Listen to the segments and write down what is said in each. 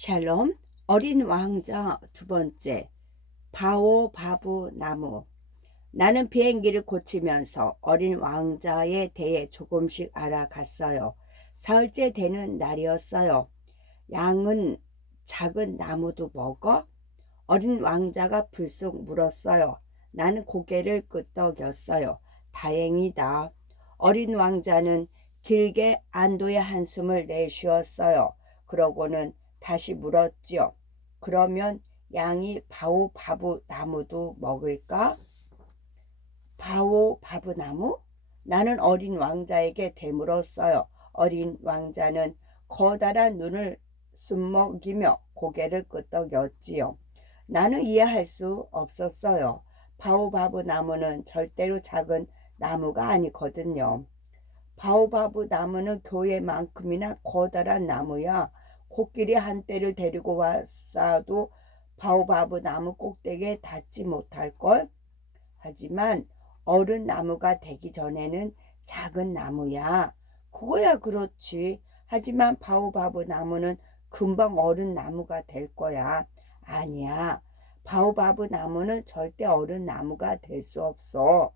샬롬, 어린 왕자 두 번째, 바오바브 나무. 나는 비행기를 고치면서 어린 왕자에 대해 조금씩 알아갔어요. 사흘째 되는 날이었어요. 양은 작은 나무도 먹어? 어린 왕자가 불쑥 물었어요. 나는 고개를 끄덕였어요. 다행이다. 어린 왕자는 길게 안도의 한숨을 내쉬었어요. 그러고는 다시 물었지요. 그러면 양이 바오바브 나무도 먹을까? 바오바브 나무? 나는 어린 왕자에게 되물었어요. 어린 왕자는 커다란 눈을 숨먹이며 고개를 끄덕였지요. 나는 이해할 수 없었어요. 바오바브 나무는 절대로 작은 나무가 아니거든요. 바오바브 나무는 교회만큼이나 커다란 나무야. 코끼리 한 떼를 데리고 왔어도 바오바브 나무 꼭대기에 닿지 못할걸? 하지만 어른 나무가 되기 전에는 작은 나무야. 그거야 그렇지. 하지만 바오바브 나무는 금방 어른 나무가 될 거야. 아니야. 바오바브 나무는 절대 어른 나무가 될 수 없어.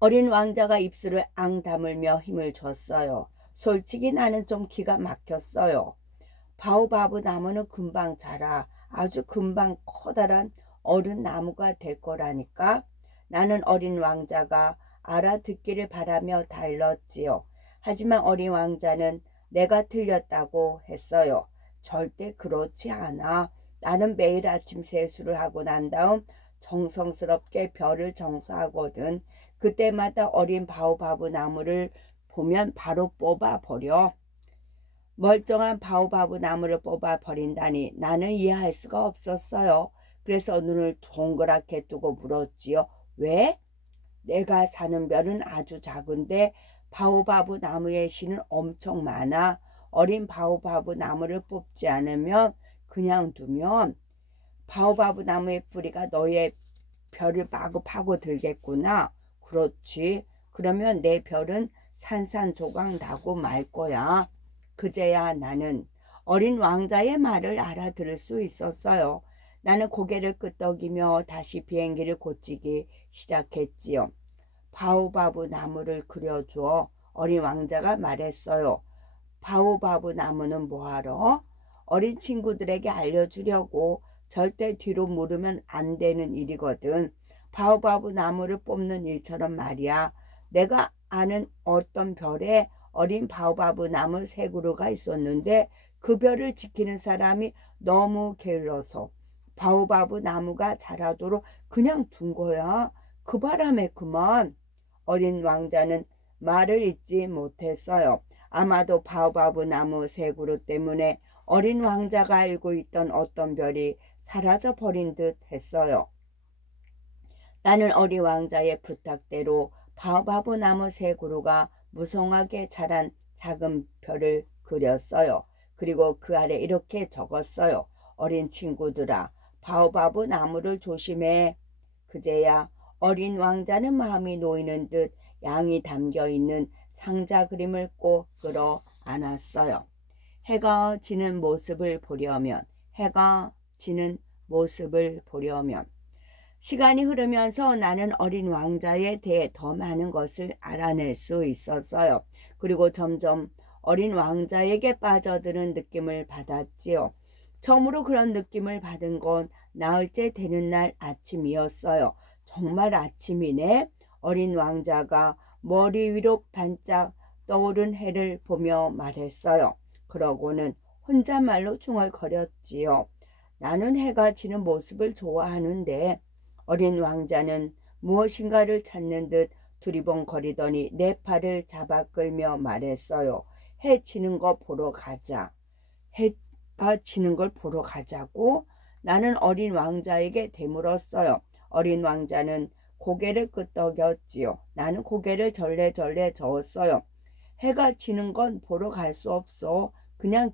어린 왕자가 입술을 앙 다물며 힘을 줬어요. 솔직히 나는 좀 기가 막혔어요. 바오바브 나무는 금방 자라. 아주 금방 커다란 어른 나무가 될 거라니까. 나는 어린 왕자가 알아듣기를 바라며 달렸지요. 하지만 어린 왕자는 내가 틀렸다고 했어요. 절대 그렇지 않아. 나는 매일 아침 세수를 하고 난 다음 정성스럽게 별을 청소하거든. 그때마다 어린 바오바브 나무를 보면 바로 뽑아 버려. 멀쩡한 바오바브 나무를 뽑아 버린다니 나는 이해할 수가 없었어요. 그래서 눈을 동그랗게 뜨고 물었지요. 왜? 내가 사는 별은 아주 작은데 바오바브 나무의 씨는 엄청 많아. 어린 바오바브 나무를 뽑지 않으면 그냥 두면 바오바브 나무의 뿌리가 너의 별을 마구 파고들겠구나. 그렇지. 그러면 내 별은 산산조각 나고 말 거야. 그제야 나는 어린 왕자의 말을 알아들을 수 있었어요. 나는 고개를 끄덕이며 다시 비행기를 고치기 시작했지요. 바오바브 나무를 그려줘. 어린 왕자가 말했어요. 바오바브 나무는 뭐하러? 어린 친구들에게 알려주려고. 절대 뒤로 물으면 안 되는 일이거든. 바오바브 나무를 뽑는 일처럼 말이야. 내가 아는 어떤 별에 어린 바오바브 나무 세 그루가 있었는데 그 별을 지키는 사람이 너무 게을러서 바오바브 나무가 자라도록 그냥 둔 거야. 그 바람에 그만. 어린 왕자는 말을 잇지 못했어요. 아마도 바오바브 나무 세 그루 때문에 어린 왕자가 알고 있던 어떤 별이 사라져 버린 듯 했어요. 나는 어린 왕자의 부탁대로 바오바브 나무 세 그루가 무성하게 자란 작은 별을 그렸어요. 그리고 그 아래 이렇게 적었어요. 어린 친구들아, 바오바브 나무를 조심해. 그제야 어린 왕자는 마음이 놓이는 듯 양이 담겨있는 상자 그림을 꼭 끌어 안았어요. 해가 지는 모습을 보려면, 해가 지는 모습을 보려면. 시간이 흐르면서 나는 어린 왕자에 대해 더 많은 것을 알아낼 수 있었어요. 그리고 점점 어린 왕자에게 빠져드는 느낌을 받았지요. 처음으로 그런 느낌을 받은 건 나흘째 되는 날 아침이었어요. 정말 아침이네. 어린 왕자가 머리 위로 반짝 떠오른 해를 보며 말했어요. 그러고는 혼잣말로 중얼거렸지요. 나는 해가 지는 모습을 좋아하는데. 어린 왕자는 무엇인가를 찾는 듯 두리번거리더니 내 팔을 잡아 끌며 말했어요. 해 지는 거 보러 가자. 해가 지는 걸 보러 가자고? 나는 어린 왕자에게 되물었어요. 어린 왕자는 고개를 끄덕였지요. 나는 고개를 절레절레 저었어요. 해가 지는 건 보러 갈 수 없어. 그냥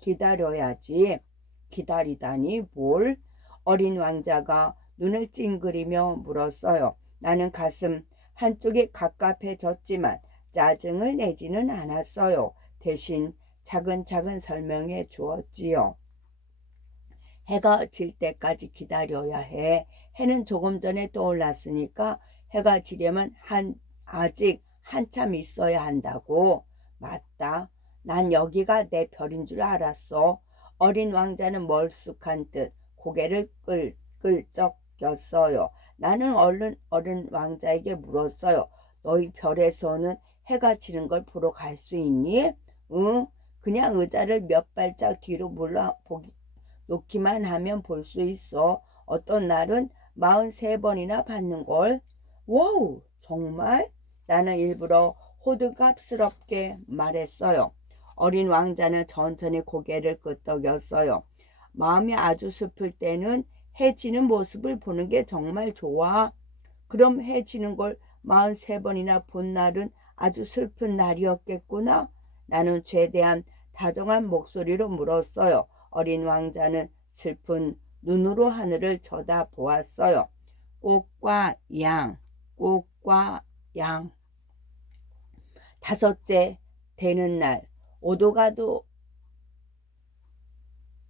기다려야지. 기다리다니 뭘? 어린 왕자가 눈을 찡그리며 물었어요. 나는 가슴 한쪽이 갑갑해졌지만 짜증을 내지는 않았어요. 대신 차근차근 설명해 주었지요. 해가 질 때까지 기다려야 해. 해는 조금 전에 떠올랐으니까 해가 지려면 아직 한참 있어야 한다고. 맞다. 난 여기가 내 별인 줄 알았어. 어린 왕자는 멀쑥한 듯 고개를 끌적였어요. 나는 어린 왕자에게 물었어요. 너희 별에서는 해가 지는 걸 보러 갈 수 있니? 응, 그냥 의자를 몇 발짝 뒤로 놓기만 하면 볼 수 있어. 어떤 날은 43번이나 받는걸. 와우, 정말? 나는 일부러 호들갑스럽게 말했어요. 어린 왕자는 천천히 고개를 끄덕였어요. 마음이 아주 슬플 때는 해 지는 모습을 보는 게 정말 좋아. 그럼 해 지는 걸 43번이나 본 날은 아주 슬픈 날이었겠구나. 나는 최대한 다정한 목소리로 물었어요. 어린 왕자는 슬픈 눈으로 하늘을 쳐다보았어요. 꽃과 양, 꽃과 양. 다섯째 되는 날,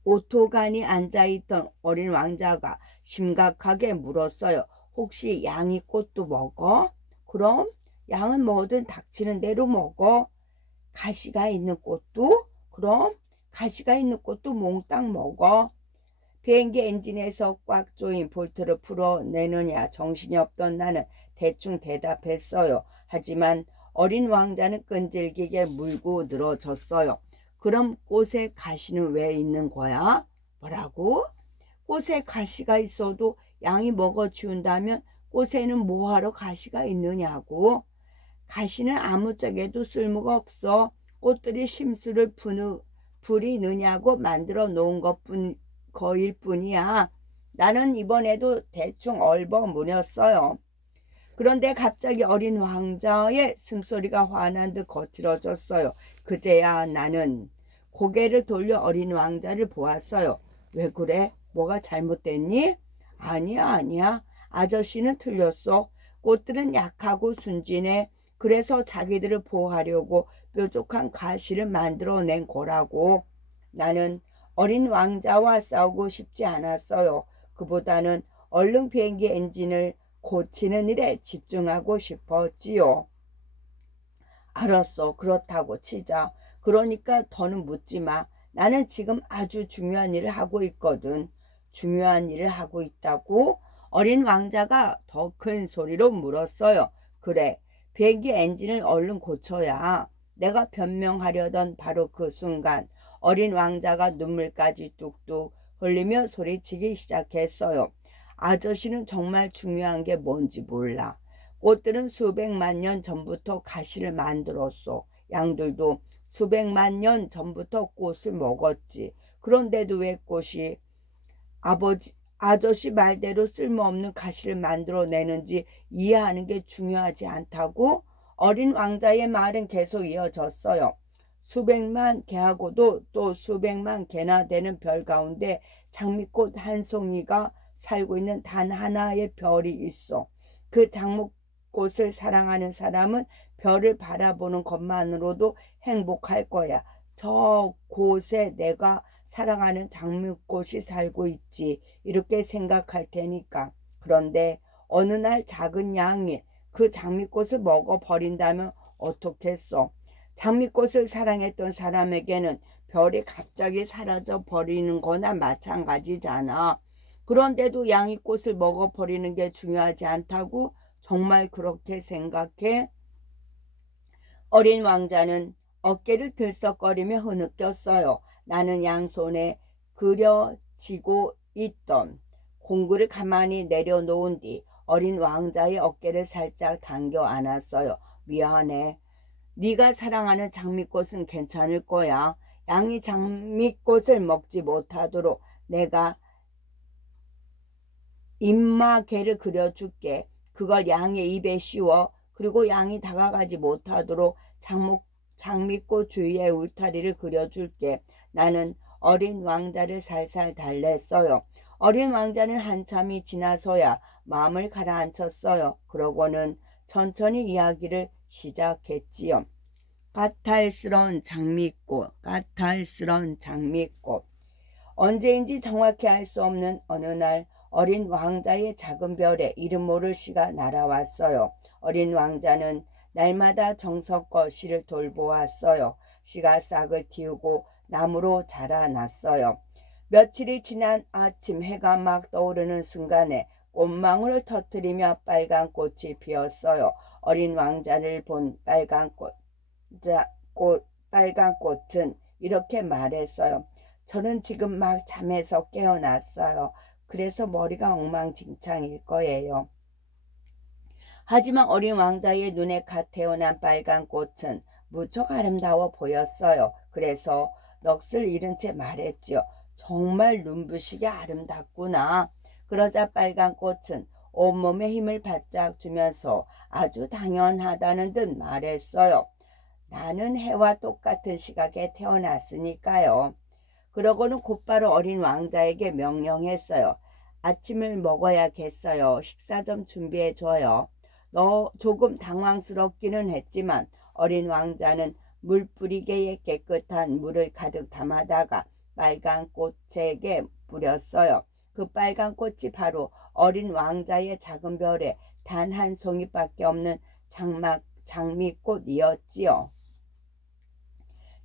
오토간이 앉아있던 어린 왕자가 심각하게 물었어요. 혹시 양이 꽃도 먹어? 그럼 양은 뭐든 닥치는 대로 먹어. 가시가 있는 꽃도? 그럼 가시가 있는 꽃도 몽땅 먹어. 비행기 엔진에서 꽉 조인 볼트를 풀어내느냐 정신이 없던 나는 대충 대답했어요. 하지만 어린 왕자는 끈질기게 물고 늘어졌어요. 그럼 꽃에 가시는 왜 있는 거야? 뭐라고? 꽃에 가시가 있어도 양이 먹어치운다면 꽃에는 뭐하러 가시가 있느냐고? 가시는 아무 쪽에도 쓸모가 없어. 꽃들이 심술을 부리느냐고 만들어 놓은 거일 뿐이야. 나는 이번에도 대충 얼버무렸어요. 그런데 갑자기 어린 왕자의 숨소리가 화난 듯 거칠어졌어요. 그제야 나는 고개를 돌려 어린 왕자를 보았어요. 왜 그래? 뭐가 잘못됐니? 아니야, 아니야. 아저씨는 틀렸어. 꽃들은 약하고 순진해. 그래서 자기들을 보호하려고 뾰족한 가시를 만들어낸 거라고. 나는 어린 왕자와 싸우고 싶지 않았어요. 그보다는 얼른 비행기 엔진을 고치는 일에 집중하고 싶었지요. 알았어. 그렇다고 치자. 그러니까 더는 묻지 마. 나는 지금 아주 중요한 일을 하고 있거든. 중요한 일을 하고 있다고? 어린 왕자가 더 큰 소리로 물었어요. 그래. 비행기 엔진을 얼른 고쳐야. 내가 변명하려던 바로 그 순간 어린 왕자가 눈물까지 뚝뚝 흘리며 소리치기 시작했어요. 아저씨는 정말 중요한 게 뭔지 몰라. 꽃들은 수백만 년 전부터 가시를 만들었어. 양들도 수백만 년 전부터 꽃을 먹었지. 그런데도 왜 꽃이 아저씨 말대로 쓸모없는 가시를 만들어내는지 이해하는 게 중요하지 않다고? 어린 왕자의 말은 계속 이어졌어요. 수백만 개하고도 또 수백만 개나 되는 별 가운데 장미꽃 한 송이가 살고 있는 단 하나의 별이 있어. 그 장미꽃을 사랑하는 사람은 별을 바라보는 것만으로도 행복할 거야. 저 곳에 내가 사랑하는 장미꽃이 살고 있지. 이렇게 생각할 테니까. 그런데 어느 날 작은 양이 그 장미꽃을 먹어버린다면 어떻겠어? 장미꽃을 사랑했던 사람에게는 별이 갑자기 사라져 버리는 거나 마찬가지잖아. 그런데도 양이 꽃을 먹어버리는 게 중요하지 않다고? 정말 그렇게 생각해? 어린 왕자는 어깨를 들썩거리며 흐느꼈어요. 나는 양손에 그려지고 있던 공구를 가만히 내려놓은 뒤 어린 왕자의 어깨를 살짝 당겨 안았어요. 미안해. 네가 사랑하는 장미꽃은 괜찮을 거야. 양이 장미꽃을 먹지 못하도록 내가 입마개를 그려줄게. 그걸 양의 입에 씌워. 그리고 양이 다가가지 못하도록 장미꽃 주위에 울타리를 그려줄게. 나는 어린 왕자를 살살 달랬어요. 어린 왕자는 한참이 지나서야 마음을 가라앉혔어요. 그러고는 천천히 이야기를 시작했지요. 까탈스러운 장미꽃, 까탈스러운 장미꽃. 언제인지 정확히 알 수 없는 어느 날 어린 왕자의 작은 별에 이름 모를 시가 날아왔어요. 어린 왕자는 날마다 정성껏 시를 돌보았어요. 시가 싹을 틔우고 나무로 자라났어요. 며칠이 지난 아침 해가 막 떠오르는 순간에 꽃망울을 터뜨리며 빨간 꽃이 피었어요. 어린 왕자를 본 빨간 꽃은 이렇게 말했어요. 저는 지금 막 잠에서 깨어났어요. 그래서 머리가 엉망진창일 거예요. 하지만 어린 왕자의 눈에 갓 태어난 빨간 꽃은 무척 아름다워 보였어요. 그래서 넋을 잃은 채 말했지요. 정말 눈부시게 아름답구나. 그러자 빨간 꽃은 온몸에 힘을 바짝 주면서 아주 당연하다는 듯 말했어요. 나는 해와 똑같은 시각에 태어났으니까요. 그러고는 곧바로 어린 왕자에게 명령했어요. 아침을 먹어야겠어요. 식사 좀 준비해줘요. 너 조금 당황스럽기는 했지만 어린 왕자는 물 뿌리개에 깨끗한 물을 가득 담아다가 빨간 꽃에게 뿌렸어요. 그 빨간 꽃이 바로 어린 왕자의 작은 별에 단 한 송이밖에 없는 장미꽃이었지요.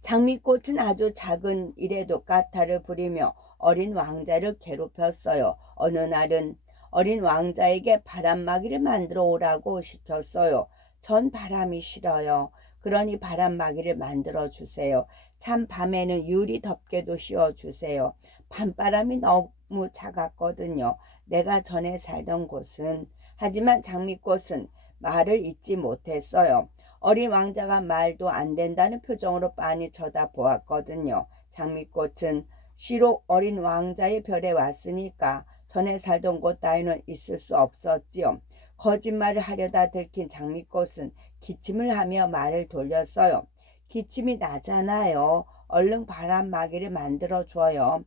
장미꽃은 아주 작은 일에도 까탈을 부리며 어린 왕자를 괴롭혔어요. 어느 날은 어린 왕자에게 바람막이를 만들어 오라고 시켰어요. 전 바람이 싫어요. 그러니 바람막이를 만들어 주세요. 참 밤에는 유리 덮개도 씌워 주세요. 밤바람이 너무 차갑거든요. 내가 전에 살던 곳은. 하지만 장미꽃은 말을 잇지 못했어요. 어린 왕자가 말도 안 된다는 표정으로 빤히 쳐다보았거든요. 장미꽃은 시로 어린 왕자의 별에 왔으니까 전에 살던 곳 따위는 있을 수 없었지요. 거짓말을 하려다 들킨 장미꽃은 기침을 하며 말을 돌렸어요. 기침이 나잖아요. 얼른 바람막이를 만들어줘요.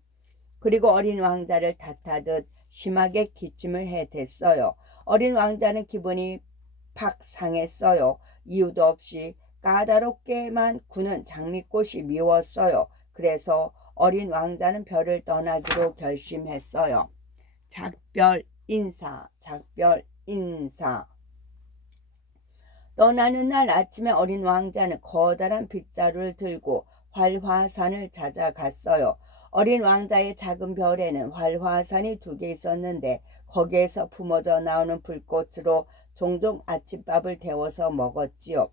그리고 어린 왕자를 탓하듯 심하게 기침을 해댔어요. 어린 왕자는 기분이 팍 상했어요. 이유도 없이 까다롭게만 구는 장미꽃이 미웠어요. 그래서 어린 왕자는 별을 떠나기로 결심했어요. 작별 인사, 작별 인사. 떠나는 날 아침에 어린 왕자는 커다란 빗자루를 들고 활화산을 찾아갔어요. 어린 왕자의 작은 별에는 활화산이 2개 있었는데 거기에서 품어져 나오는 불꽃으로 종종 아침밥을 데워서 먹었지요.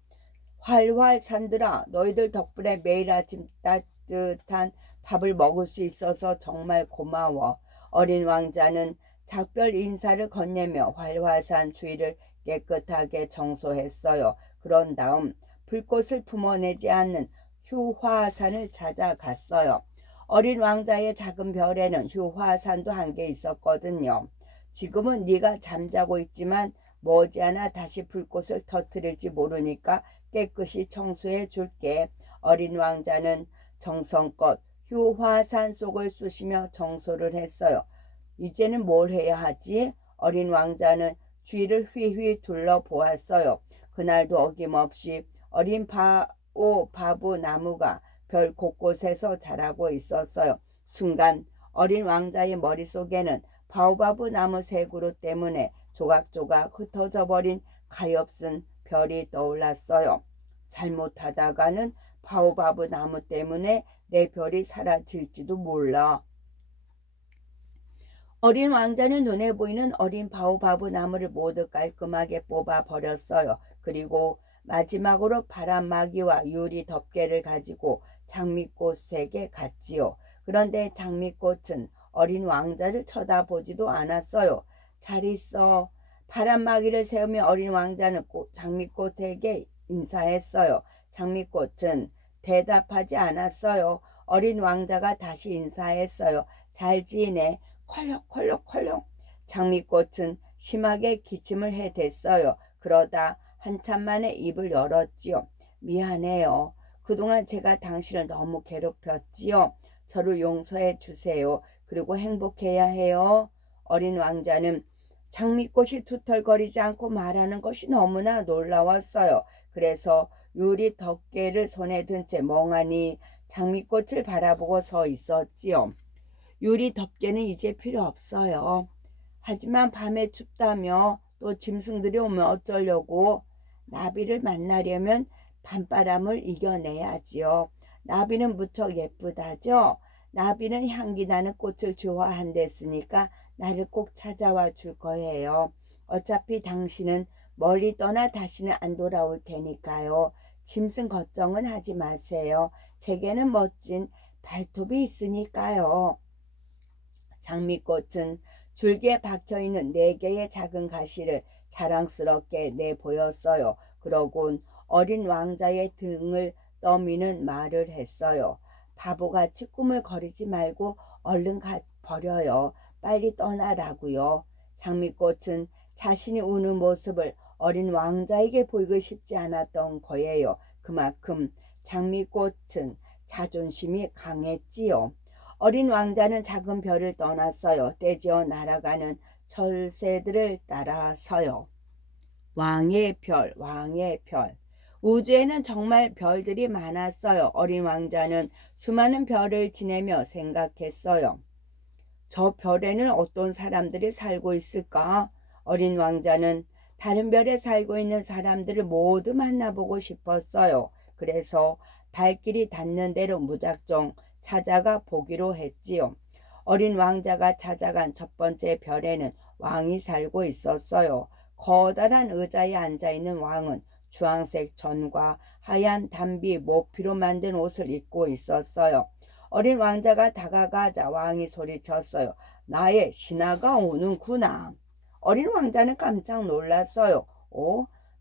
활활산들아, 너희들 덕분에 매일 아침 따뜻한 밥을 먹을 수 있어서 정말 고마워. 어린 왕자는 작별 인사를 건네며 활화산 주위를 깨끗하게 청소했어요. 그런 다음 불꽃을 품어내지 않는 휴화산을 찾아갔어요. 어린 왕자의 작은 별에는 휴화산도 1개 있었거든요. 지금은 네가 잠자고 있지만 머지않아 다시 불꽃을 터뜨릴지 모르니까 깨끗이 청소해 줄게. 어린 왕자는 정성껏 휴화산 속을 쑤시며 청소를 했어요. 이제는 뭘 해야 하지? 어린 왕자는 주위를 휘휘 둘러보았어요. 그날도 어김없이 어린 바오바부 나무가 별 곳곳에서 자라고 있었어요. 순간 어린 왕자의 머릿속에는 바오바부 나무 새 그루 때문에 조각조각 흩어져 버린 가엾은 별이 떠올랐어요. 잘못하다가는 바오바부 나무 때문에 내 별이 사라질지도 몰라. 어린 왕자는 눈에 보이는 어린 바오바부 나무를 모두 깔끔하게 뽑아 버렸어요. 그리고 마지막으로 바람막이와 유리 덮개를 가지고 장미꽃에게 갔지요. 그런데 장미꽃은 어린 왕자를 쳐다보지도 않았어요. 잘 있어. 바람막이를 세우며 어린 왕자는 장미꽃에게 인사했어요. 장미꽃은 대답하지 않았어요. 어린 왕자가 다시 인사했어요. 잘 지내. 콜록콜록콜록. 장미꽃은 심하게 기침을 해댔어요. 그러다 한참 만에 입을 열었지요. 미안해요. 그동안 제가 당신을 너무 괴롭혔지요. 저를 용서해 주세요. 그리고 행복해야 해요. 어린 왕자는 장미꽃이 투덜거리지 않고 말하는 것이 너무나 놀라웠어요. 그래서 유리 덮개를 손에 든 채 멍하니 장미꽃을 바라보고 서 있었지요. 유리 덮개는 이제 필요 없어요. 하지만 밤에 춥다며 또 짐승들이 오면 어쩌려고. 나비를 만나려면 밤바람을 이겨내야지요. 나비는 무척 예쁘다죠. 나비는 향기 나는 꽃을 좋아한댔으니까 나를 꼭 찾아와 줄 거예요. 어차피 당신은 멀리 떠나 다시는 안 돌아올 테니까요. 짐승 걱정은 하지 마세요. 제게는 멋진 발톱이 있으니까요. 장미꽃은 줄기에 박혀있는 4개의 작은 가시를 자랑스럽게 내보였어요. 그러곤 어린 왕자의 등을 떠미는 말을 했어요. 바보같이 꿈을 거리지 말고 얼른 버려요. 빨리 떠나라고요. 장미꽃은 자신이 우는 모습을 어린 왕자에게 보이고 싶지 않았던 거예요. 그만큼 장미꽃은 자존심이 강했지요. 어린 왕자는 작은 별을 떠났어요. 떼지어 날아가는 철새들을 따라서요. 왕의 별, 왕의 별. 우주에는 정말 별들이 많았어요. 어린 왕자는 수많은 별을 지내며 생각했어요. 저 별에는 어떤 사람들이 살고 있을까? 어린 왕자는 다른 별에 살고 있는 사람들을 모두 만나보고 싶었어요. 그래서 발길이 닿는 대로 무작정 찾아가 보기로 했지요. 어린 왕자가 찾아간 첫 번째 별에는 왕이 살고 있었어요. 커다란 의자에 앉아있는 왕은 주황색 전과 하얀 담비 모피로 만든 옷을 입고 있었어요. 어린 왕자가 다가가자 왕이 소리쳤어요. 나의 신하가 오는구나. 어린 왕자는 깜짝 놀랐어요.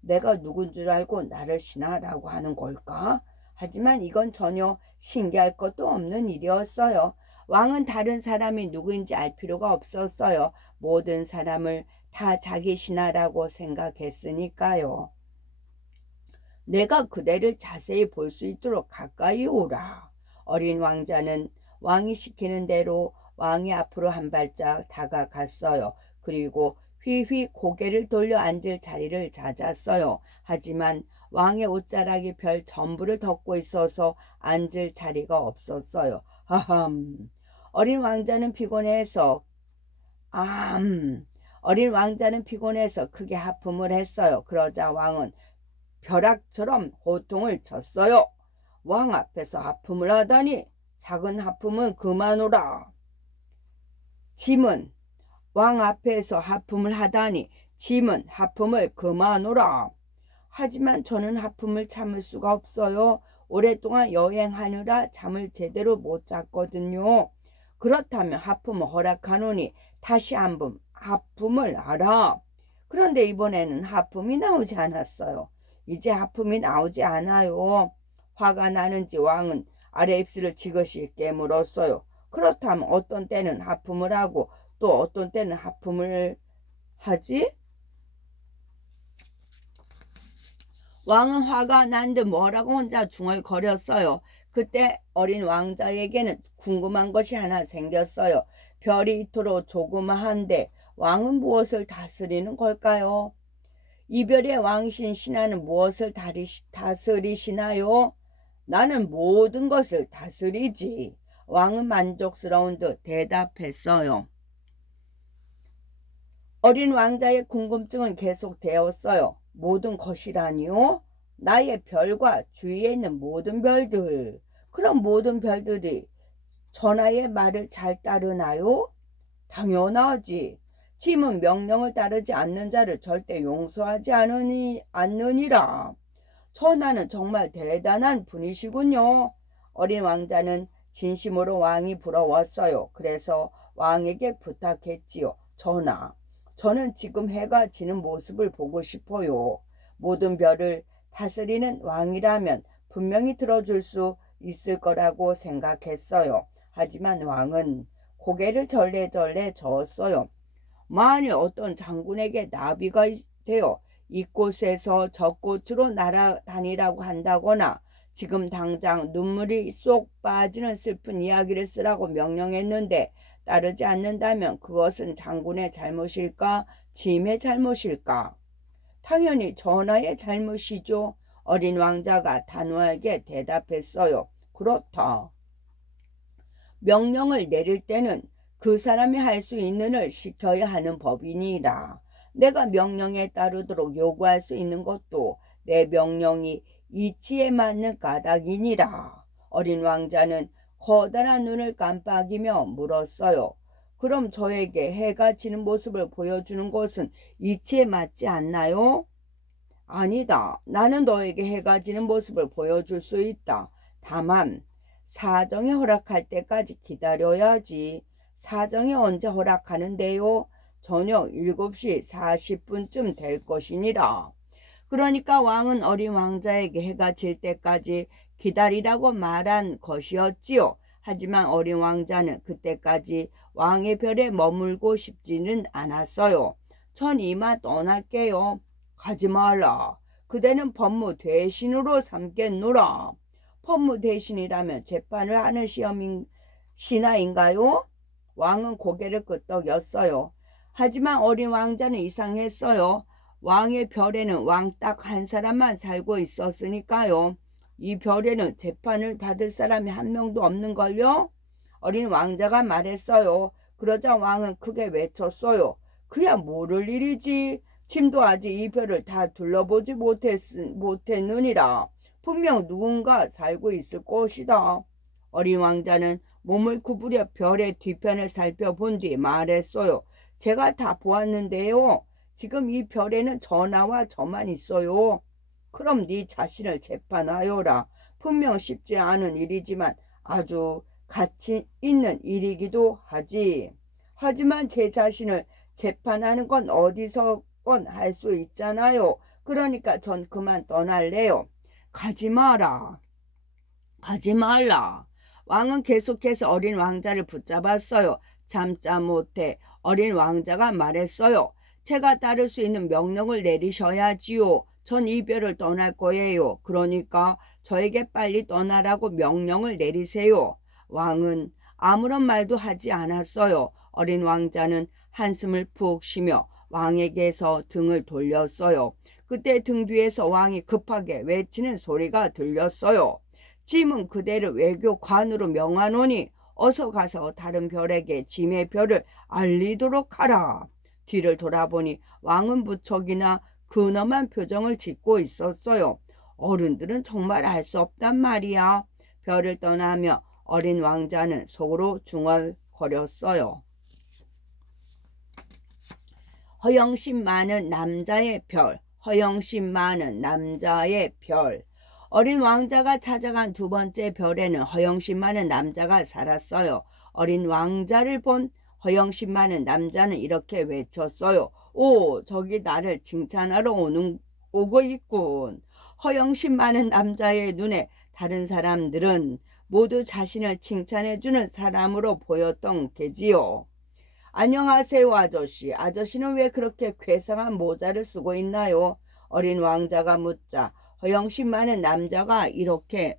내가 누군 줄 알고 나를 신하라고 하는 걸까? 하지만 이건 전혀 신기할 것도 없는 일이었어요. 왕은 다른 사람이 누구인지 알 필요가 없었어요. 모든 사람을 다 자기 신하라고 생각했으니까요. 내가 그대를 자세히 볼 수 있도록 가까이 오라. 어린 왕자는 왕이 시키는 대로 왕이 앞으로 한 발짝 다가갔어요. 그리고 휘휘 고개를 돌려 앉을 자리를 찾았어요. 하지만 왕의 옷자락이 별 전부를 덮고 있어서 앉을 자리가 없었어요. 하함. 어린 왕자는 피곤해서 크게 하품을 했어요. 그러자 왕은 벼락처럼 호통을 쳤어요. 왕 앞에서 하품을 하다니 작은 하품은 그만오라. 짐은 왕 앞에서 하품을 하다니 짐은 하품을 그만오라. 하지만 저는 하품을 참을 수가 없어요. 오랫동안 여행하느라 잠을 제대로 못 잤거든요. 그렇다면 하품을 허락하노니 다시 한번 하품을 하라. 그런데 이번에는 하품이 나오지 않았어요. 이제 하품이 나오지 않아요. 화가 나는지 왕은 아래 입술을 지그시 깨물었어요. 그렇다면 어떤 때는 하품을 하고 또 어떤 때는 하품을 하지? 왕은 화가 난 듯 뭐라고 혼자 중얼거렸어요. 그때 어린 왕자에게는 궁금한 것이 하나 생겼어요. 별이 이토록 조그마한데 왕은 무엇을 다스리는 걸까요? 이별의 왕신 신하는 무엇을 다스리시나요? 나는 모든 것을 다스리지. 왕은 만족스러운 듯 대답했어요. 어린 왕자의 궁금증은 계속되었어요. 모든 것이라니요? 나의 별과 주위에 있는 모든 별들. 그럼 모든 별들이 전하의 말을 잘 따르나요? 당연하지. 짐은 명령을 따르지 않는 자를 절대 용서하지 않느니라. 전하는 정말 대단한 분이시군요. 어린 왕자는 진심으로 왕이 부러웠어요. 그래서 왕에게 부탁했지요. 전하, 저는 지금 해가 지는 모습을 보고 싶어요. 모든 별을 다스리는 왕이라면 분명히 들어줄 수 있을 거라고 생각했어요. 하지만 왕은 고개를 절레절레 저었어요. 만일 어떤 장군에게 나비가 되어 이곳에서 저곳으로 날아다니라고 한다거나 지금 당장 눈물이 쏙 빠지는 슬픈 이야기를 쓰라고 명령했는데 따르지 않는다면 그것은 장군의 잘못일까? 짐의 잘못일까? 당연히 전하의 잘못이죠. 어린 왕자가 단호하게 대답했어요. 그렇다. 명령을 내릴 때는 그 사람이 할 수 있는 을 시켜야 하는 법이니라. 내가 명령에 따르도록 요구할 수 있는 것도 내 명령이 이치에 맞는 까닭이니라. 어린 왕자는 커다란 눈을 깜빡이며 물었어요. 그럼 저에게 해가 지는 모습을 보여주는 것은 이치에 맞지 않나요? 아니다. 나는 너에게 해가 지는 모습을 보여줄 수 있다. 다만 사정이 허락할 때까지 기다려야지. 사정이 언제 허락하는데요? 저녁 7시 40분쯤 될 것이니라. 그러니까 왕은 어린 왕자에게 해가 질 때까지 기다리라고 말한 것이었지요. 하지만 어린 왕자는 그때까지 왕의 별에 머물고 싶지는 않았어요. 전 이만 떠날게요. 가지 말라. 그대는 법무 대신으로 삼겠노라. 법무 대신이라면 재판을 하는 신하인가요? 왕은 고개를 끄덕였어요. 하지만 어린 왕자는 이상했어요. 왕의 별에는 왕 딱 한 사람만 살고 있었으니까요. 이 별에는 재판을 받을 사람이 한 명도 없는걸요? 어린 왕자가 말했어요. 그러자 왕은 크게 외쳤어요. 그야 모를 일이지. 침도 아직 이 별을 다 둘러보지 못했느니라. 분명 누군가 살고 있을 것이다. 어린 왕자는 몸을 구부려 별의 뒤편을 살펴본 뒤 말했어요. 제가 다 보았는데요. 지금 이 별에는 저 나와 저만 있어요. 그럼 네 자신을 재판하여라. 분명 쉽지 않은 일이지만 아주 가치 있는 일이기도 하지. 하지만 제 자신을 재판하는 건 어디서건 할 수 있잖아요. 그러니까 전 그만 떠날래요. 가지 마라. 가지 말라. 왕은 계속해서 어린 왕자를 붙잡았어요. 참자 못해 어린 왕자가 말했어요. 제가 따를 수 있는 명령을 내리셔야지요. 전 이 별을 떠날 거예요. 그러니까 저에게 빨리 떠나라고 명령을 내리세요. 왕은 아무런 말도 하지 않았어요. 어린 왕자는 한숨을 푹 쉬며 왕에게서 등을 돌렸어요. 그때 등 뒤에서 왕이 급하게 외치는 소리가 들렸어요. 짐은 그대를 외교관으로 명하노니 어서 가서 다른 별에게 짐의 별을 알리도록 하라. 뒤를 돌아보니 왕은 무척이나 근엄한 표정을 짓고 있었어요. 어른들은 정말 알 수 없단 말이야. 별을 떠나며 어린 왕자는 속으로 중얼거렸어요. 허영심 많은 남자의 별, 허영심 많은 남자의 별. 어린 왕자가 찾아간 두 번째 별에는 허영심 많은 남자가 살았어요. 어린 왕자를 본 허영심 많은 남자는 이렇게 외쳤어요. 오, 저기 나를 칭찬하러 오고 있군. 허영심 많은 남자의 눈에 다른 사람들은 모두 자신을 칭찬해주는 사람으로 보였던 게지요. 안녕하세요, 아저씨. 아저씨는 왜 그렇게 괴상한 모자를 쓰고 있나요? 어린 왕자가 묻자 허영심 많은 남자가 이렇게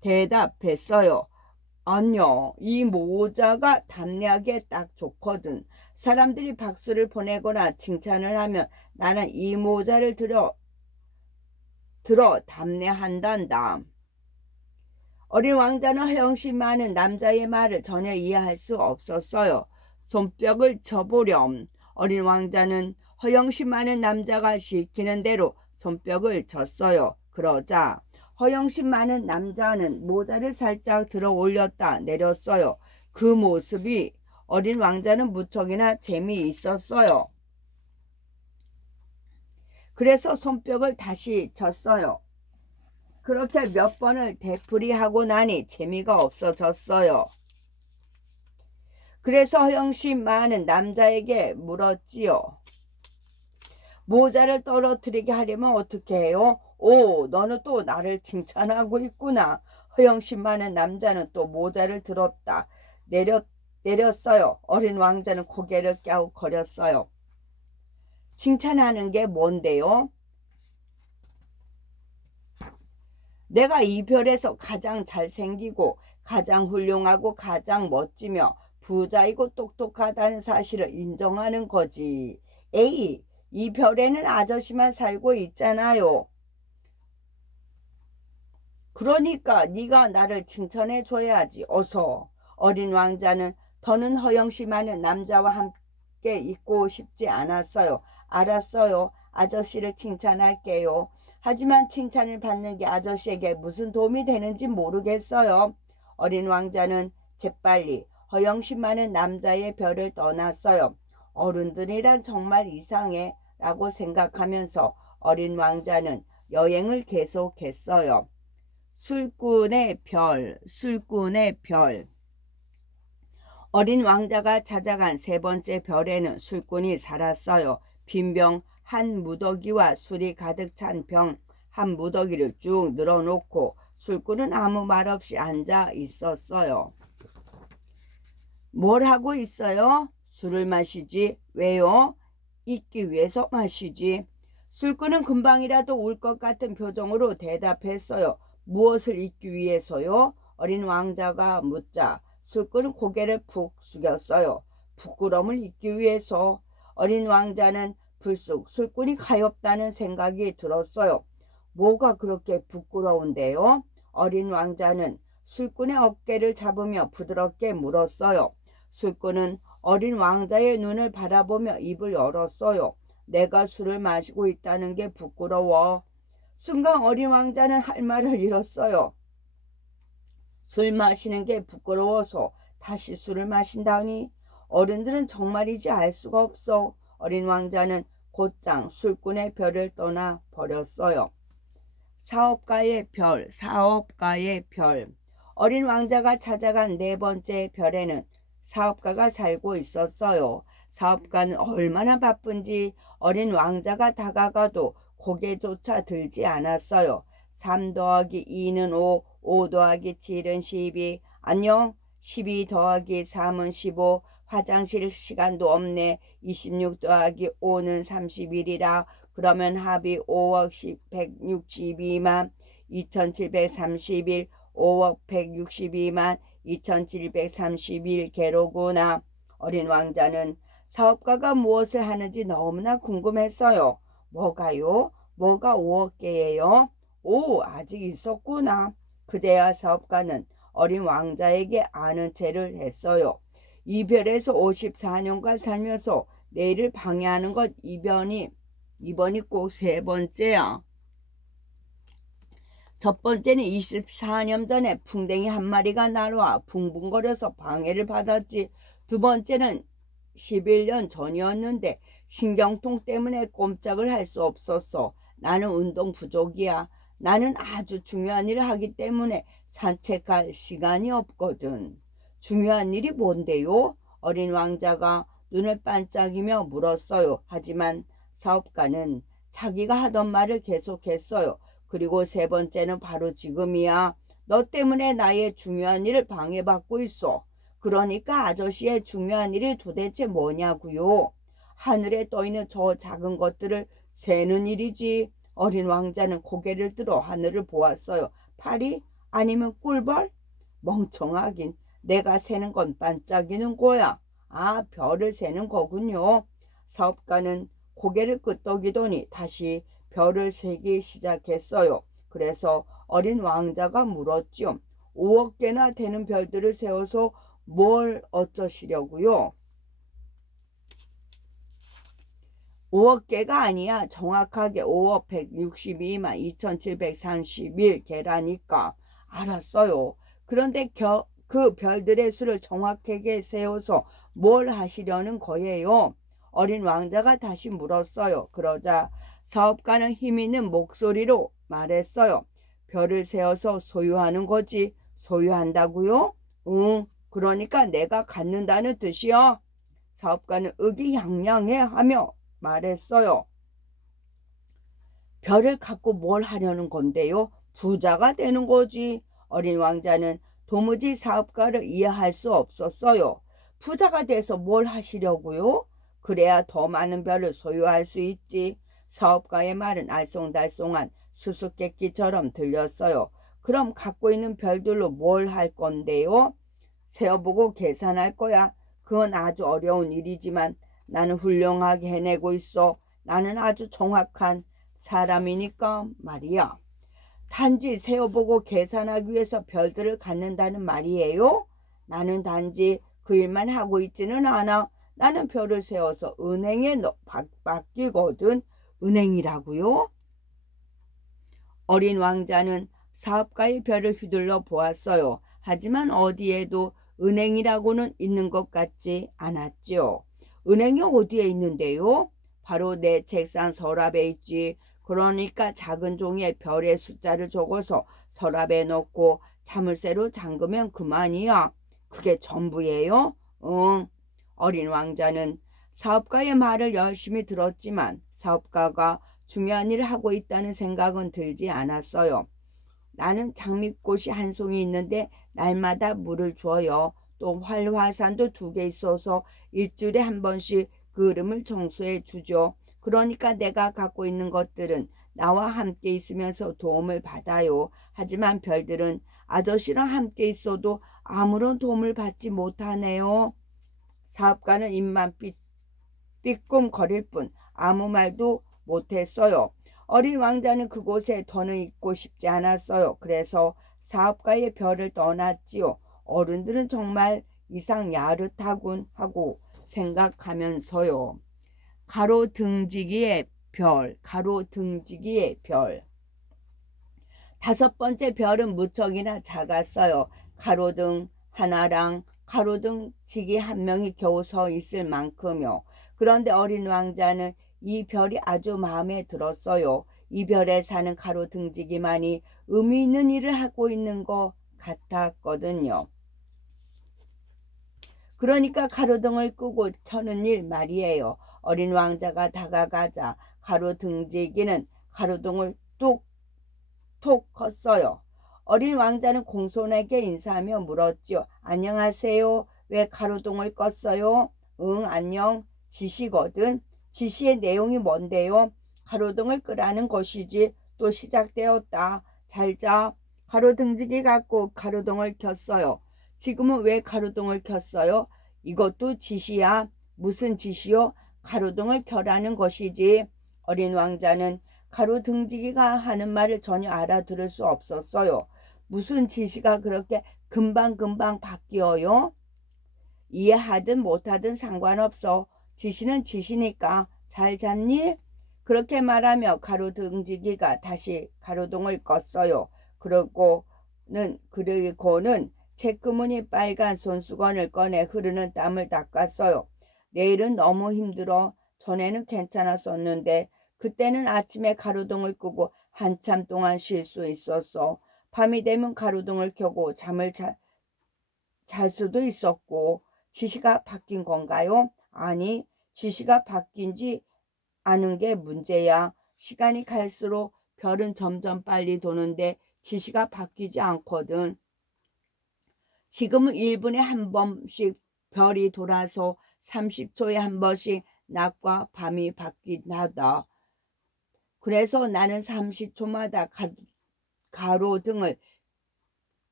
대답했어요. 아니요, 이 모자가 담례하게 딱 좋거든. 사람들이 박수를 보내거나 칭찬을 하면 나는 이 모자를 들어 담례한단다. 어린 왕자는 허영심 많은 남자의 말을 전혀 이해할 수 없었어요. 손뼉을 쳐보렴. 어린 왕자는 허영심 많은 남자가 시키는 대로 손뼉을 쳤어요. 그러자 허영심 많은 남자는 모자를 살짝 들어 올렸다 내렸어요. 그 모습이 어린 왕자는 무척이나 재미있었어요. 그래서 손뼉을 다시 쳤어요. 그렇게 몇 번을 되풀이하고 나니 재미가 없어졌어요. 그래서 허영심 많은 남자에게 물었지요. 모자를 떨어뜨리게 하려면 어떻게 해요? 오, 너는 또 나를 칭찬하고 있구나. 허영심 많은 남자는 또 모자를 들었다 내렸어요. 어린 왕자는 고개를 갸웃거렸어요. 칭찬하는 게 뭔데요? 내가 이 별에서 가장 잘생기고 가장 훌륭하고 가장 멋지며 부자이고 똑똑하다는 사실을 인정하는 거지. 에이, 이 별에는 아저씨만 살고 있잖아요. 그러니까 네가 나를 칭찬해 줘야지. 어서. 어린 왕자는 더는 허영씨 많은 남자와 함께 있고 싶지 않았어요. 알았어요. 아저씨를 칭찬할게요. 하지만 칭찬을 받는 게 아저씨에게 무슨 도움이 되는지 모르겠어요. 어린 왕자는 재빨리 허영씨 많은 남자의 별을 떠났어요. 어른들이란 정말 이상해 라고 생각하면서 어린 왕자는 여행을 계속했어요. 술꾼의 별, 술꾼의 별. 어린 왕자가 찾아간 세 번째 별에는 술꾼이 살았어요. 빈 병 한 무더기와 술이 가득 찬 병 한 무더기를 쭉 늘어놓고 술꾼은 아무 말 없이 앉아 있었어요. 뭘 하고 있어요? 술을 마시지. 왜요? 잊기 위해서 마시지. 술꾼은 금방이라도 울 것 같은 표정으로 대답했어요. 무엇을 잊기 위해서요? 어린 왕자가 묻자 술꾼은 고개를 푹 숙였어요. 부끄러움을 잊기 위해서. 어린 왕자는 불쑥 술꾼이 가엾다는 생각이 들었어요. 뭐가 그렇게 부끄러운데요? 어린 왕자는 술꾼의 어깨를 잡으며 부드럽게 물었어요. 술꾼은 어린 왕자의 눈을 바라보며 입을 열었어요. 내가 술을 마시고 있다는 게 부끄러워. 순간 어린 왕자는 할 말을 잃었어요. 술 마시는 게 부끄러워서 다시 술을 마신다니. 어른들은 정말이지 알 수가 없어. 어린 왕자는 곧장 술꾼의 별을 떠나 버렸어요. 사업가의 별, 사업가의 별. 어린 왕자가 찾아간 네 번째 별에는 사업가가 살고 있었어요. 사업가는 얼마나 바쁜지 어린 왕자가 다가가도 고개조차 들지 않았어요. 3 더하기 2는 5, 5 더하기 7은 12, 안녕, 12 더하기 3은 15, 화장실 시간도 없네, 26 더하기 5는 31이라, 그러면 합이 5억 162만 2731, 5억 162만 2731개로구나. 어린 왕자는 사업가가 무엇을 하는지 너무나 궁금했어요. 뭐가요? 뭐가 5억 개예요? 오, 아직 있었구나. 그제야 사업가는 어린 왕자에게 아는 체를 했어요. 이 별에서 54년간 살면서 내일을 방해하는 것 이번이 꼭 세 번째야. 첫 번째는 24년 전에 풍뎅이 한 마리가 날아와 붕붕거려서 방해를 받았지. 두 번째는 11년 전이었는데 신경통 때문에 꼼짝을 할 수 없었어. 나는 운동 부족이야. 나는 아주 중요한 일을 하기 때문에 산책할 시간이 없거든. 중요한 일이 뭔데요? 어린 왕자가 눈을 반짝이며 물었어요. 하지만 사업가는 자기가 하던 말을 계속했어요. 그리고 세 번째는 바로 지금이야. 너 때문에 나의 중요한 일을 방해받고 있어. 그러니까 아저씨의 중요한 일이 도대체 뭐냐고요? 하늘에 떠있는 저 작은 것들을 세는 일이지. 어린 왕자는 고개를 들어 하늘을 보았어요. 파리? 아니면 꿀벌? 멍청하긴. 내가 세는 건 반짝이는 거야. 아, 별을 세는 거군요. 사업가는 고개를 끄덕이더니 다시 별을 세기 시작했어요. 그래서 어린 왕자가 물었죠. 5억 개나 되는 별들을 세워서 뭘 어쩌시려고요? 5억 개가 아니야. 정확하게 5억 162만 2731개라니까. 알았어요. 그런데 그 별들의 수를 정확하게 세워서 뭘 하시려는 거예요? 어린 왕자가 다시 물었어요. 그러자 사업가는 힘있는 목소리로 말했어요. 별을 세워서 소유하는 거지. 소유한다고요? 응, 그러니까 내가 갖는다는 뜻이야. 사업가는 의기양양해하며 말했어요. 별을 갖고 뭘 하려는 건데요? 부자가 되는 거지. 어린 왕자는 도무지 사업가를 이해할 수 없었어요. 부자가 돼서 뭘 하시려고요? 그래야 더 많은 별을 소유할 수 있지. 사업가의 말은 알쏭달쏭한 수수께끼처럼 들렸어요. 그럼 갖고 있는 별들로 뭘 할 건데요? 세어보고 계산할 거야. 그건 아주 어려운 일이지만 나는 훌륭하게 해내고 있어. 나는 아주 정확한 사람이니까 말이야. 단지 세어보고 계산하기 위해서 별들을 갖는다는 말이에요? 나는 단지 그 일만 하고 있지는 않아. 나는 별을 세워서 은행에 맡기거든. 은행이라고요? 어린 왕자는 사업가의 별을 휘둘러 보았어요. 하지만 어디에도 은행이라고는 있는 것 같지 않았지요. 은행이 어디에 있는데요? 바로 내 책상 서랍에 있지. 그러니까 작은 종이에 별의 숫자를 적어서 서랍에 넣고 자물쇠로 잠그면 그만이야. 그게 전부예요? 응. 어린 왕자는 사업가의 말을 열심히 들었지만 사업가가 중요한 일을 하고 있다는 생각은 들지 않았어요. 나는 장미꽃이 한 송이 있는데 날마다 물을 줘요. 또 활화산도 2개 있어서 일주일에 한 번씩 그름을 청소해 주죠. 그러니까 내가 갖고 있는 것들은 나와 함께 있으면서 도움을 받아요. 하지만 별들은 아저씨랑 함께 있어도 아무런 도움을 받지 못하네요. 사업가는 입만 삐끔거릴 뿐 아무 말도 못했어요. 어린 왕자는 그곳에 더는 있고 싶지 않았어요. 그래서 사업가의 별을 떠났지요. 어른들은 정말 이상 야릇하군 하고 생각하면서요. 가로등지기의 별, 가로등지기의 별. 5번째 별은 무척이나 작았어요. 가로등 하나랑 가로등지기 한 명이 겨우 서 있을 만큼요. 그런데 어린 왕자는 이 별이 아주 마음에 들었어요. 이 별에 사는 가로등지기만이 의미 있는 일을 하고 있는 것 같았거든요. 그러니까 가로등을 끄고 켜는 일 말이에요. 어린 왕자가 다가가자 가로등지기는 가로등을 툭 컸어요. 어린 왕자는 공손하게 인사하며 물었지요. 안녕하세요. 왜 가로등을 껐어요? 응, 안녕. 지시거든. 지시의 내용이 뭔데요? 가로등을 끄라는 것이지. 또 시작되었다. 잘 자. 가로등지기 갖고 가로등을 켰어요. 지금은 왜 가로등을 켰어요? 이것도 지시야. 무슨 지시요? 가로등을 켜라는 것이지. 어린 왕자는 가로등지기가 하는 말을 전혀 알아들을 수 없었어요. 무슨 지시가 그렇게 금방금방 바뀌어요? 이해하든 못하든 상관없어. 지시는 지시니까. 잘 잤니? 그렇게 말하며 가로등지기가 다시 가로등을 껐어요. 그리고는 체크무늬 빨간 손수건을 꺼내 흐르는 땀을 닦았어요. 내일은 너무 힘들어. 전에는 괜찮았었는데 그때는 아침에 가로등을 끄고 한참 동안 쉴 수 있었어. 밤이 되면 가로등을 켜고 잘 수도 있었고. 지시가 바뀐 건가요? 아니, 지시가 바뀐지 않은 게 문제야. 시간이 갈수록 별은 점점 빨리 도는데 지시가 바뀌지 않거든. 지금은 1분에 한 번씩 별이 돌아서 30초에 한 번씩 낮과 밤이 바뀐다. 그래서 나는 30초마다 가로등을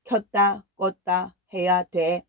켰다 껐다 해야 돼.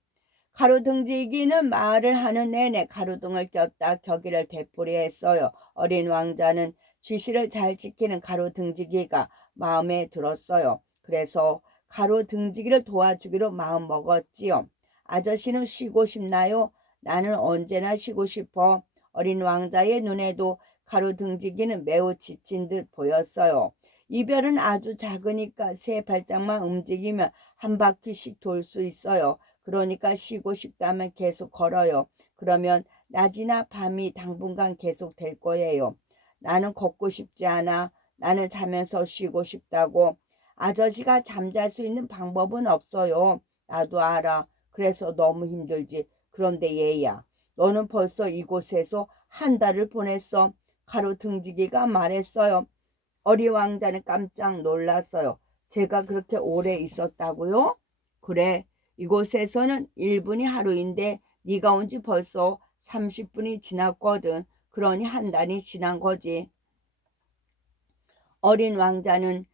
가로등지기는 말을 하는 내내 가로등을 꼈다 켜기를 되풀이했어요. 어린 왕자는 지시를 잘 지키는 가로등지기가 마음에 들었어요. 그래서 가로등지기를 도와주기로 마음먹었지요. 아저씨는 쉬고 싶나요? 나는 언제나 쉬고 싶어. 어린 왕자의 눈에도 가로등지기는 매우 지친 듯 보였어요. 이 별은 아주 작으니까 3발짝만 움직이면 한 바퀴씩 돌 수 있어요. 그러니까 쉬고 싶다면 계속 걸어요. 그러면 낮이나 밤이 당분간 계속 될 거예요. 나는 걷고 싶지 않아. 나는 자면서 쉬고 싶다고. 아저씨가 잠잘 수 있는 방법은 없어요. 나도 알아. 그래서 너무 힘들지. 그런데 얘야, 너는 벌써 이곳에서 한 달을 보냈어. 가로등지기가 말했어요. 어린 왕자는 깜짝 놀랐어요. 제가 그렇게 오래 있었다고요? 그래, 이곳에서는 1분이 하루인데 네가 온 지 벌써 30분이 지났거든. 그러니 한 달이 지난 거지. 어린 왕자는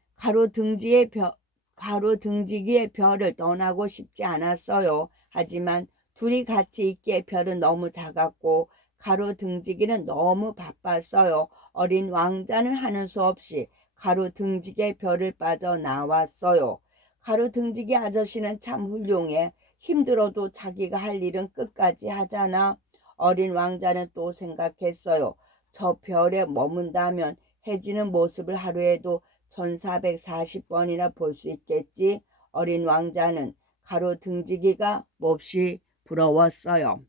가로등지기의 별을 떠나고 싶지 않았어요. 하지만 둘이 같이 있기에 별은 너무 작았고 가로등지기는 너무 바빴어요. 어린 왕자는 하는 수 없이 가로등지개 별을 빠져나왔어요. 가로등지개 아저씨는 참 훌륭해. 힘들어도 자기가 할 일은 끝까지 하잖아. 어린 왕자는 또 생각했어요. 저 별에 머문다면 해지는 모습을 하루에도 1440번이나 볼 수 있겠지. 어린 왕자는 가로등지기가 몹시 부러웠어요.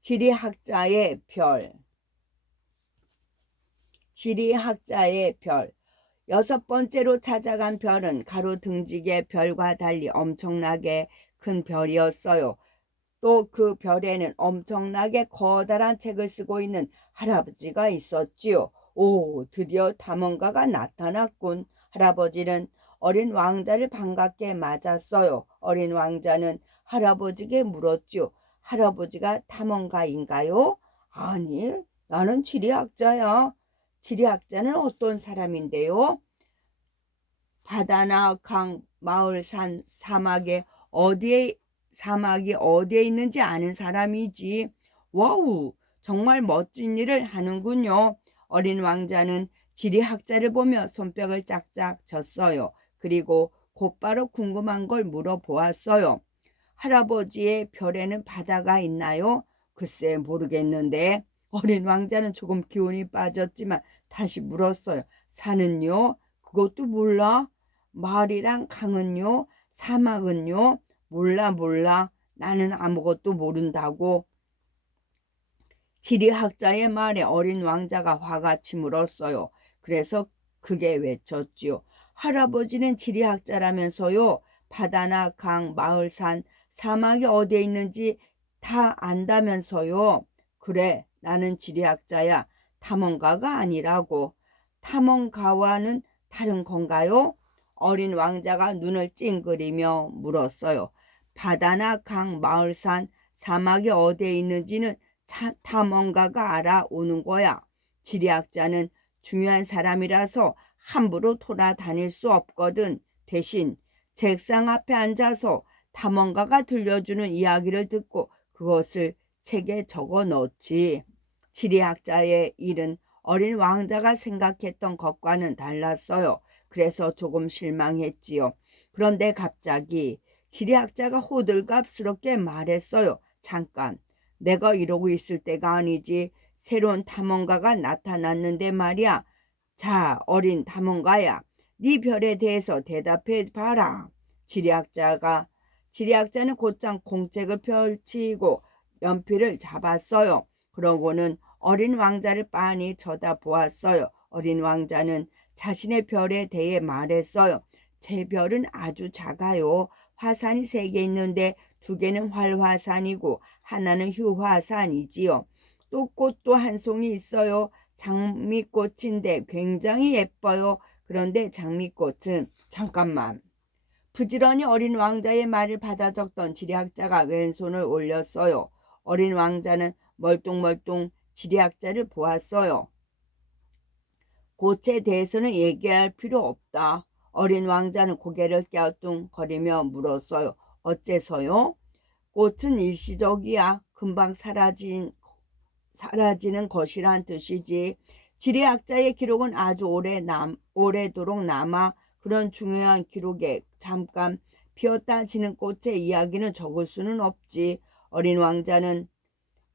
지리학자의 별. 지리학자의 별. 6번째로 찾아간 별은 가로등지개 별과 달리 엄청나게 큰 별이었어요. 또 그 별에는 엄청나게 커다란 책을 쓰고 있는 할아버지가 있었지요. 오, 드디어 탐험가가 나타났군. 할아버지는 어린 왕자를 반갑게 맞았어요. 어린 왕자는 할아버지에게 물었지요. 할아버지가 탐험가인가요? 아니, 나는 지리학자야. 지리학자는 어떤 사람인데요? 바다나 강, 마을, 산, 사막이 어디에 있는지 아는 사람이지. 와우, 정말 멋진 일을 하는군요. 어린 왕자는 지리학자를 보며 손뼉을 짝짝 쳤어요. 그리고 곧바로 궁금한 걸 물어보았어요. 할아버지의 별에는 바다가 있나요? 글쎄 모르겠는데. 어린 왕자는 조금 기운이 빠졌지만 다시 물었어요. 산은요? 그것도 몰라? 마을이랑 강은요? 사막은요? 몰라. 나는 아무것도 모른다고. 지리학자의 말에 어린 왕자가 화가 치물었어요. 그래서 그게 외쳤지요. 할아버지는 지리학자라면서요. 바다나 강, 마을, 산, 사막이 어디에 있는지 다 안다면서요. 그래, 나는 지리학자야. 탐험가가 아니라고. 탐험가와는 다른 건가요? 어린 왕자가 눈을 찡그리며 물었어요. 바다나 강, 마을, 산, 사막이 어디에 있는지는 탐험가가 알아오는 거야. 지리학자는 중요한 사람이라서 함부로 돌아다닐 수 없거든. 대신 책상 앞에 앉아서 탐험가가 들려주는 이야기를 듣고 그것을 책에 적어 넣지. 지리학자의 일은 어린 왕자가 생각했던 것과는 달랐어요. 그래서 조금 실망했지요. 그런데 갑자기 지리학자가 호들갑스럽게 말했어요. 잠깐, 내가 이러고 있을 때가 아니지. 새로운 탐험가가 나타났는데 말이야. 자, 어린 탐험가야, 네 별에 대해서 대답해 봐라. 지리학자는 곧장 공책을 펼치고 연필을 잡았어요. 그러고는 어린 왕자를 빤히 쳐다보았어요. 어린 왕자는 자신의 별에 대해 말했어요. 제 별은 아주 작아요. 화산이 3개 있는데 2개는 활화산이고 하나는 휴화산이지요. 또 꽃도 한 송이 있어요. 장미꽃인데 굉장히 예뻐요. 그런데 장미꽃은 잠깐만. 부지런히 어린 왕자의 말을 받아 적던 지리학자가 왼손을 올렸어요. 어린 왕자는 멀뚱멀뚱 지리학자를 보았어요. 꽃에 대해서는 얘기할 필요 없다. 어린 왕자는 고개를 갸우뚱거리며 물었어요. 어째서요? 꽃은 일시적이야. 금방 사라지는 것이란 뜻이지. 지리학자의 기록은 아주 오래도록 남아 그런 중요한 기록에 잠깐 피었다 지는 꽃의 이야기는 적을 수는 없지. 어린 왕자는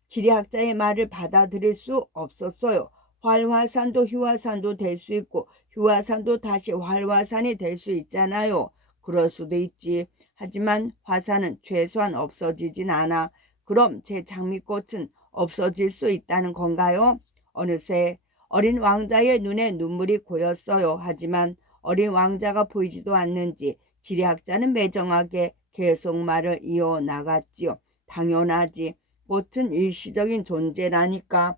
지리학자의 말을 받아들일 수 없었어요. 활화산도 휴화산도 될 수 있고 휴화산도 다시 활화산이 될 수 있잖아요. 그럴 수도 있지. 하지만 화산은 최소한 없어지진 않아. 그럼 제 장미꽃은 없어질 수 있다는 건가요? 어느새 어린 왕자의 눈에 눈물이 고였어요. 하지만 어린 왕자가 보이지도 않는지 지리학자는 매정하게 계속 말을 이어나갔지요. 당연하지. 꽃은 일시적인 존재라니까.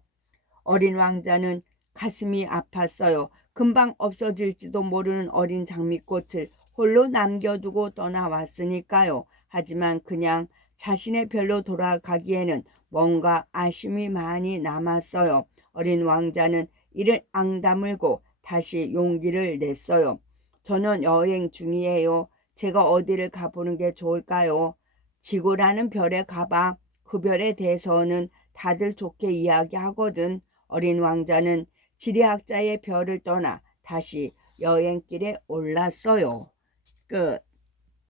어린 왕자는 가슴이 아팠어요. 금방 없어질지도 모르는 어린 장미꽃을 홀로 남겨두고 떠나왔으니까요. 하지만 그냥 자신의 별로 돌아가기에는 뭔가 아쉬움이 많이 남았어요. 어린 왕자는 이를 앙다물고 다시 용기를 냈어요. 저는 여행 중이에요. 제가 어디를 가보는 게 좋을까요? 지구라는 별에 가봐. 그 별에 대해서는 다들 좋게 이야기하거든. 어린 왕자는 지리학자의 별을 떠나 다시 여행길에 올랐어요. 끝.